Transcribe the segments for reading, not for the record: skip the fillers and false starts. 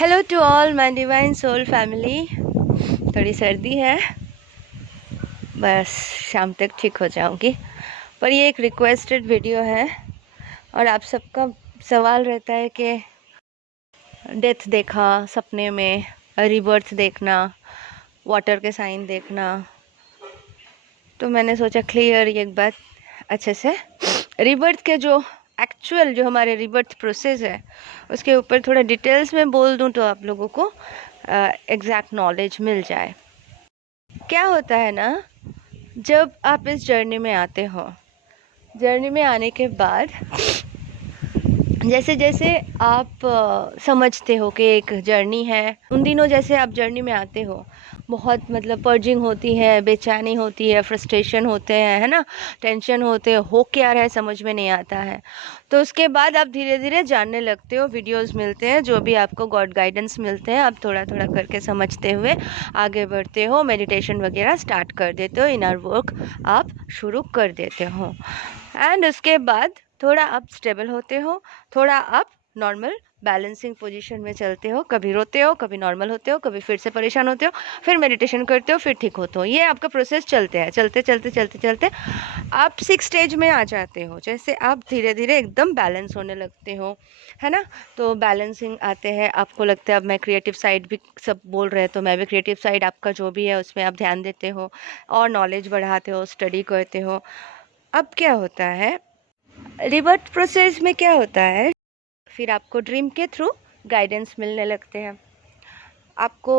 Hello to all my divine soul family. थोड़ी सर्दी है, बस शाम तक ठीक हो जाऊंगी। पर ये एक रिक्वेस्टेड वीडियो है और आप सबका सवाल रहता है कि डेथ देखा सपने में, रीबर्थ देखना, वाटर के साइन देखना। तो मैंने सोचा क्लियर एक बात अच्छे से, रीबर्थ के जो एक्चुअल जो हमारे रीबर्थ प्रोसेस है उसके ऊपर थोड़ा डिटेल्स में बोल दूं तो आप लोगों को एग्जैक्ट नॉलेज मिल जाए। क्या होता है ना, जब आप इस जर्नी में आते हो, जर्नी में आने के बाद जैसे जैसे आप समझते हो कि एक जर्नी है, उन दिनों जैसे आप जर्नी में आते हो बहुत मतलब पर्जिंग होती है, बेचैनी होती है, फ्रस्ट्रेशन होते हैं, है ना, टेंशन होते हो क्या रहा है समझ में नहीं आता है। तो उसके बाद आप धीरे धीरे जानने लगते हो, वीडियोस मिलते हैं, जो भी आपको गॉड गाइडेंस मिलते हैं, आप थोड़ा थोड़ा करके समझते हुए आगे बढ़ते हो, मेडिटेशन वगैरह स्टार्ट कर देते हो, इनर वर्क आप शुरू कर देते हो। एंड उसके बाद थोड़ा आप स्टेबल होते हो, थोड़ा आप नॉर्मल बैलेंसिंग पोजीशन में चलते हो, कभी रोते हो, कभी नॉर्मल होते हो, कभी फिर से परेशान होते हो, फिर मेडिटेशन करते हो, फिर ठीक होते हो। ये आपका प्रोसेस चलते हैं, चलते चलते चलते चलते आप 6 स्टेज में आ जाते हो। जैसे आप धीरे धीरे एकदम बैलेंस होने लगते हो, है ना। तो बैलेंसिंग आते हैं, आपको लगता है अब मैं क्रिएटिव साइड भी, सब बोल रहे हैं तो मैं भी क्रिएटिव साइड आपका जो भी है उसमें आप ध्यान देते हो और नॉलेज बढ़ाते हो, स्टडी करते हो। अब क्या होता है रिबर्थ प्रोसेस में, क्या होता है फिर आपको ड्रीम के थ्रू गाइडेंस मिलने लगते हैं। आपको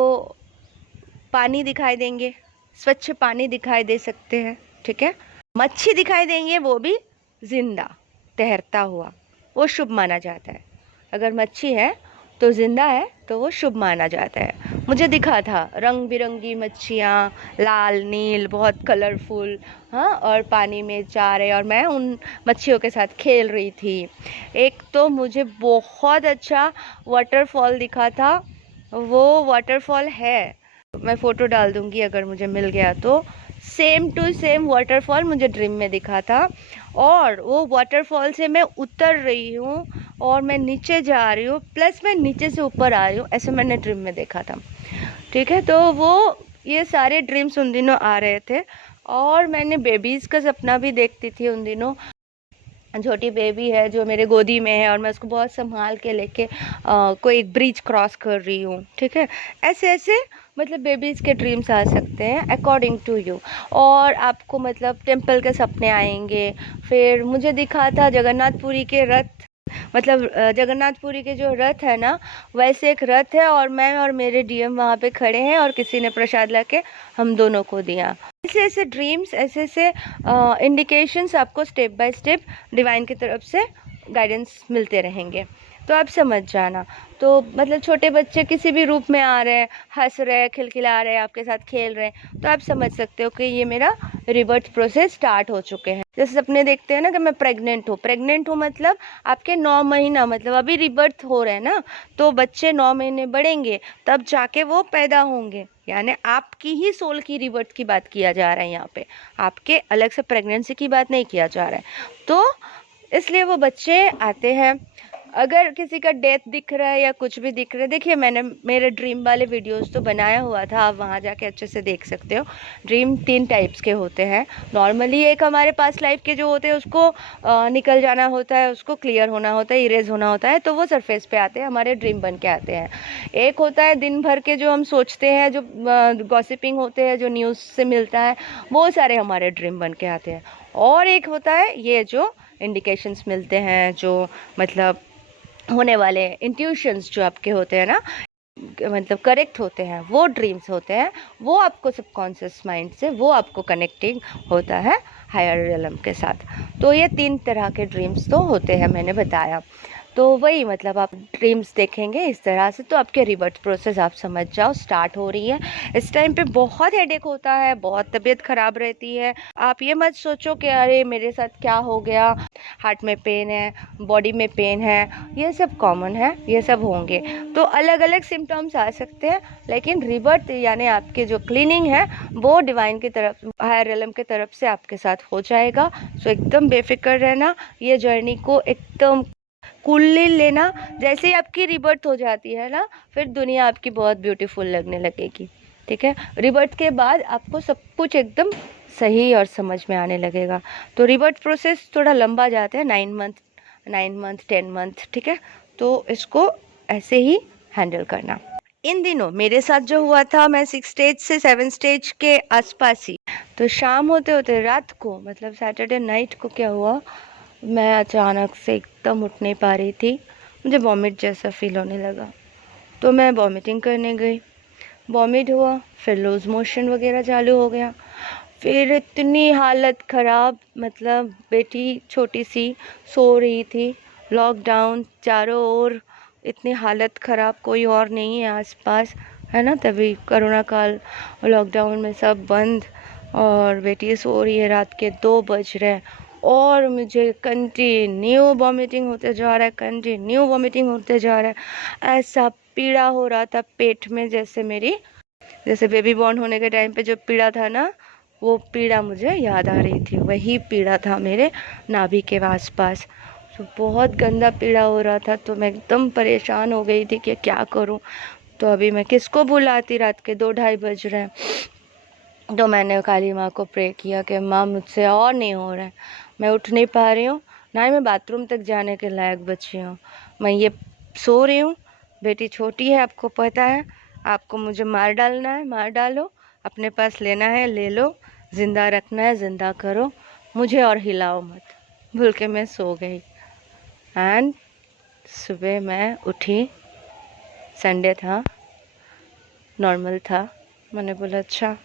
पानी दिखाई देंगे, स्वच्छ पानी दिखाई दे सकते हैं, ठीक है। मच्छी दिखाई देंगे, वो भी जिंदा तैरता हुआ, वो शुभ माना जाता है। अगर मच्छी है तो जिंदा है तो वो शुभ माना जाता है। मुझे दिखा था रंग बिरंगी मच्छियाँ, लाल नील बहुत कलरफुल, हाँ, और पानी में जा रहे, और मैं उन मच्छियों के साथ खेल रही थी। एक तो मुझे बहुत अच्छा वाटरफॉल दिखा था, वो वाटरफॉल है, मैं फ़ोटो डाल दूंगी अगर मुझे मिल गया तो। सेम टू सेम वाटरफॉल मुझे ड्रीम में दिखा था, और वो वाटरफॉल से मैं उतर रही हूँ और मैं नीचे जा रही हूँ, प्लस मैं नीचे से ऊपर आ रही हूँ, ऐसे मैंने ड्रीम में देखा था, ठीक है। तो वो ये सारे ड्रीम्स उन दिनों आ रहे थे। और मैंने बेबीज़ का सपना भी देखती थी उन दिनों। छोटी बेबी है जो मेरे गोदी में है और मैं उसको बहुत संभाल के लेके कोई एक ब्रिज क्रॉस कर रही हूँ, ठीक है। ऐसे ऐसे मतलब बेबीज़ के ड्रीम्स आ सकते हैं अकॉर्डिंग टू यू। और आपको मतलब टेम्पल के सपने आएंगे। फिर मुझे दिखा था जगन्नाथपुरी के रथ, मतलब जगन्नाथपुरी के जो रथ है ना, वैसे एक रथ है और मैं और मेरे डीएम वहाँ पे खड़े हैं और किसी ने प्रसाद लाके हम दोनों को दिया। ऐसे ऐसे ड्रीम्स, ऐसे ऐसे इंडिकेशंस आपको स्टेप बाय स्टेप डिवाइन की तरफ से गाइडेंस मिलते रहेंगे, तो आप समझ जाना। तो मतलब छोटे बच्चे किसी भी रूप में आ रहे हैं, हंस रहे हैं, खिलखिला रहे हैं, आपके साथ खेल रहे हैं, तो आप समझ सकते हो कि ये मेरा रिबर्थ प्रोसेस स्टार्ट हो चुके हैं। जैसे सपने देखते हैं ना कि मैं प्रेग्नेंट हूँ, प्रेग्नेंट हूँ मतलब आपके 9 महीना, मतलब अभी रिबर्थ हो रहे हैं ना, तो बच्चे 9 महीने बढ़ेंगे तब जाके वो पैदा होंगे। यानी आपकी ही सोल की रिबर्थ की बात किया जा रहा है यहाँ पे, आपके अलग से प्रेगनेंसी की बात नहीं किया जा रहा है। तो इसलिए वो बच्चे आते हैं। अगर किसी का डेथ दिख रहा है या कुछ भी दिख रहा है, देखिए मैंने मेरे ड्रीम वाले वीडियोस तो बनाया हुआ था, आप वहाँ जाके अच्छे से देख सकते हो। ड्रीम 3 टाइप्स के होते हैं नॉर्मली। एक हमारे पास लाइफ के जो होते हैं उसको निकल जाना होता है, उसको क्लियर होना होता है, इरेज होना होता है, तो वो सरफेस पे आते हैं, हमारे ड्रीम बन के आते हैं। एक होता है दिन भर के जो हम सोचते हैं, जो गॉसिपिंग होते हैं, जो न्यूज़ से मिलता है, वो सारे हमारे ड्रीम बन के आते हैं। और एक होता है ये जो इंडिकेशंस मिलते हैं, जो मतलब होने वाले इंट्यूशंस जो आपके होते हैं ना, मतलब करेक्ट होते हैं, वो ड्रीम्स होते हैं, वो आपको सबकॉन्शियस माइंड से वो आपको कनेक्टिंग होता है हायर रियलम के साथ। तो ये 3 तरह के ड्रीम्स तो होते हैं, मैंने बताया। तो वही मतलब आप ड्रीम्स देखेंगे इस तरह से तो आपके रिबर्थ प्रोसेस आप समझ जाओ स्टार्ट हो रही है। इस टाइम पे बहुत हेडेक होता है, बहुत तबीयत ख़राब रहती है। आप ये मत सोचो कि अरे मेरे साथ क्या हो गया, हार्ट में पेन है, बॉडी में पेन है, ये सब कॉमन है, ये सब होंगे। तो अलग अलग सिम्टम्स आ सकते हैं, लेकिन रिबर्थ यानी आपके जो क्लीनिंग है वो डिवाइन की तरफ, हायर रियलम की तरफ से आपके साथ हो जाएगा। सो एकदम बेफिक्र रहना, ये जर्नी को एकदम कूलली लेना। जैसे ही आपकी रिबर्थ हो जाती है ना, फिर दुनिया आपकी बहुत ब्यूटीफुल लगने लगेगी, ठीक है। रिबर्थ के बाद आपको सब कुछ एकदम सही और समझ में आने लगेगा। तो रिबर्थ प्रोसेस थोड़ा लंबा जाता है, 9 मंथ 10 मंथ, ठीक है। तो इसको ऐसे ही हैंडल करना। इन दिनों मेरे साथ जो हुआ था, मैं 6 स्टेज से 7 स्टेज के आसपास ही, तो शाम होते होते रात को, मतलब सैटरडे नाइट को क्या हुआ, मैं अचानक से एकदम उठ नहीं पा रही थी, मुझे वॉमिट जैसा फील होने लगा। तो मैं वॉमिटिंग करने गई, वॉमिट हुआ, फिर लूज मोशन वगैरह चालू हो गया, फिर इतनी हालत ख़राब, मतलब बेटी छोटी सी सो रही थी, लॉकडाउन चारों ओर, इतनी हालत ख़राब, कोई और नहीं है आसपास, है ना, तभी कोरोना काल, लॉकडाउन में सब बंद, और बेटी सो रही है, रात के 2 बज रहे हैं, और मुझे कंटिन्यू वॉमिटिंग होते जा रहा है, कंटिन्यू वॉमिटिंग होते जा रहा है। ऐसा पीड़ा हो रहा था पेट में, जैसे बेबी बॉर्न होने के टाइम पे जो पीड़ा था ना, वो पीड़ा मुझे याद आ रही थी, वही पीड़ा था मेरे नाभि के आसपास। तो बहुत गंदा पीड़ा हो रहा था, तो मैं एकदम परेशान हो गई थी कि क्या करूं। तो अभी मैं किसको बुलाती, रात के 2-2:30 बज रहे हैं। तो मैंने काली माँ को प्रे किया कि माँ मुझसे और नहीं हो रहा है, मैं उठ नहीं पा रही हूँ, ना ही मैं बाथरूम तक जाने के लायक बची हूँ, मैं ये सो रही हूँ, बेटी छोटी है, आपको पता है, आपको मुझे मार डालना है, मार डालो, अपने पास लेना है ले लो, ज़िंदा रखना है ज़िंदा करो, मुझे और हिलाओ मत। भूल के मैं सो गई। एंड सुबह मैं उठी, संडे था, नॉर्मल था। मैंने बोला अच्छा,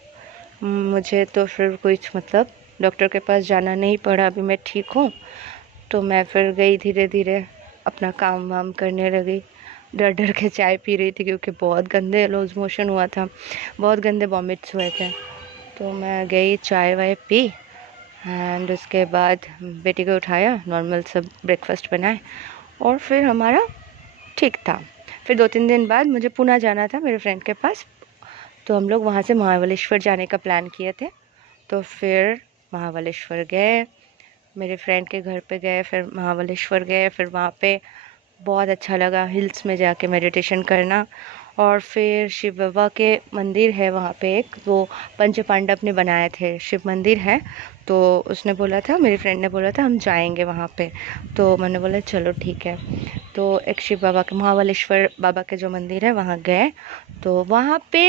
मुझे तो फिर कुछ मतलब डॉक्टर के पास जाना नहीं पड़ा, अभी मैं ठीक हूँ। तो मैं फिर गई, धीरे धीरे अपना काम वाम करने लगी, डर डर के चाय पी रही थी, क्योंकि बहुत गंदे लूज मोशन हुआ था, बहुत गंदे वॉमिट्स हुए थे। तो मैं गई, चाय वाय पी, एंड उसके बाद बेटी को उठाया, नॉर्मल सब ब्रेकफास्ट बनाए, और फिर हमारा ठीक था। फिर 2-3 दिन बाद मुझे पुणे जाना था मेरे फ्रेंड के पास, तो हम लोग वहाँ से महाबलेश्वर जाने का प्लान किए थे। तो फिर महाबलेश्वर गए, मेरे फ्रेंड के घर पे गए, फिर महाबलेश्वर गए, फिर वहाँ पे बहुत अच्छा लगा हिल्स में जाके मेडिटेशन करना। और फिर शिव बाबा के मंदिर है वहाँ पे एक, वो पंच पांडव ने बनाए थे, शिव मंदिर है। तो उसने बोला था, मेरी फ्रेंड ने बोला था हम जाएंगे वहाँ पे, तो मैंने बोला चलो ठीक है। तो एक शिव बाबा के, महाबलेश्वर बाबा के जो मंदिर है वहाँ गए। तो वहाँ पे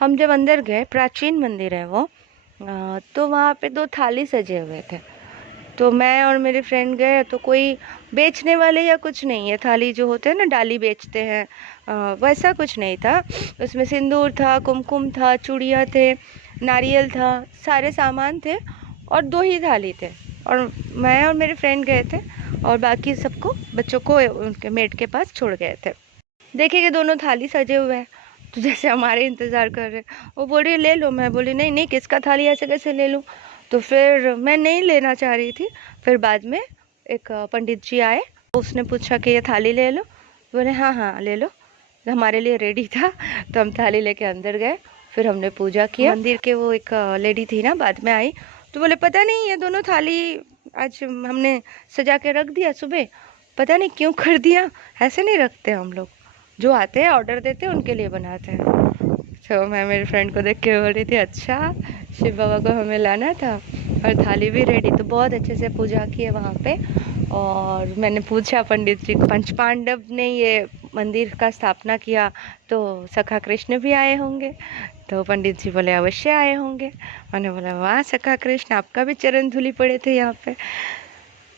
हम जब अंदर गए, प्राचीन मंदिर है वो, तो वहाँ पे 2 थाली सजे हुए थे। तो मैं और मेरे फ्रेंड गए, तो कोई बेचने वाले या कुछ नहीं है, थाली जो होते हैं ना डाली बेचते हैं, वैसा कुछ नहीं था। उसमें सिंदूर था, कुमकुम था, चूड़ियाँ थे, नारियल था, सारे सामान थे, और 2 ही थाली थे। और मैं और मेरे फ्रेंड गए थे, और बाकी सबको, बच्चों को उनके मेड के पास छोड़ गए थे। देखे कि दोनों थाली सजे हुए हैं, तो जैसे हमारे इंतज़ार कर रहे, वो बोल रही ले लो, मैं बोली नहीं नहीं, किसका थाली ऐसे कैसे ले लूँ। तो फिर मैं नहीं लेना चाह रही थी। फिर बाद में एक पंडित जी आए, उसने पूछा कि ये थाली ले लो, बोले हाँ हाँ ले लो, हमारे लिए रेडी था। तो हम थाली लेके अंदर गए, फिर हमने पूजा किया। मंदिर के वो एक लेडी थी ना, बाद में आई, तो बोले पता नहीं ये दोनों थाली आज हमने सजा के रख दिया, सुबह पता नहीं क्यों कर दिया, ऐसे नहीं रखते हम लोग, जो आते हैं ऑर्डर देते हैं उनके लिए बनाते हैं। तो मैं मेरे फ्रेंड को देख के बोल रही थी अच्छा, शिव बाबा को हमें लाना था, और थाली भी रेडी। तो बहुत अच्छे से पूजा की है वहाँ पे। और मैंने पूछा पंडित जी को, पंच पांडव ने ये मंदिर का स्थापना किया, तो सखा कृष्ण भी आए होंगे? तो पंडित जी बोले अवश्य आए होंगे। मैंने बोला वाह सखा कृष्ण, आपका भी चरण धूलि पड़े थे यहाँ पे।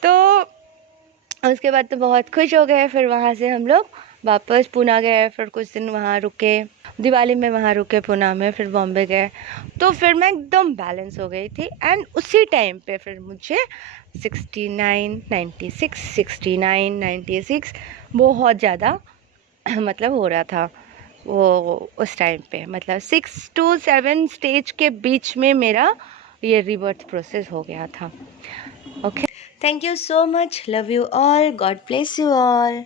तो उसके बाद तो बहुत खुश हो गए। फिर वहाँ से हम लोग वापस पुणे गए, फिर कुछ दिन वहाँ रुके, दिवाली में वहाँ रुके पुणे में, फिर बॉम्बे गए। तो फिर मैं एकदम बैलेंस हो गई थी। एंड उसी टाइम पे फिर मुझे 69, 96, 69, 96 बहुत ज़्यादा मतलब हो रहा था वो उस टाइम पे, मतलब 6 to 7 स्टेज के बीच में मेरा ये रिबर्थ प्रोसेस हो गया था। Okay, thank you so much, love you all, God bless you all.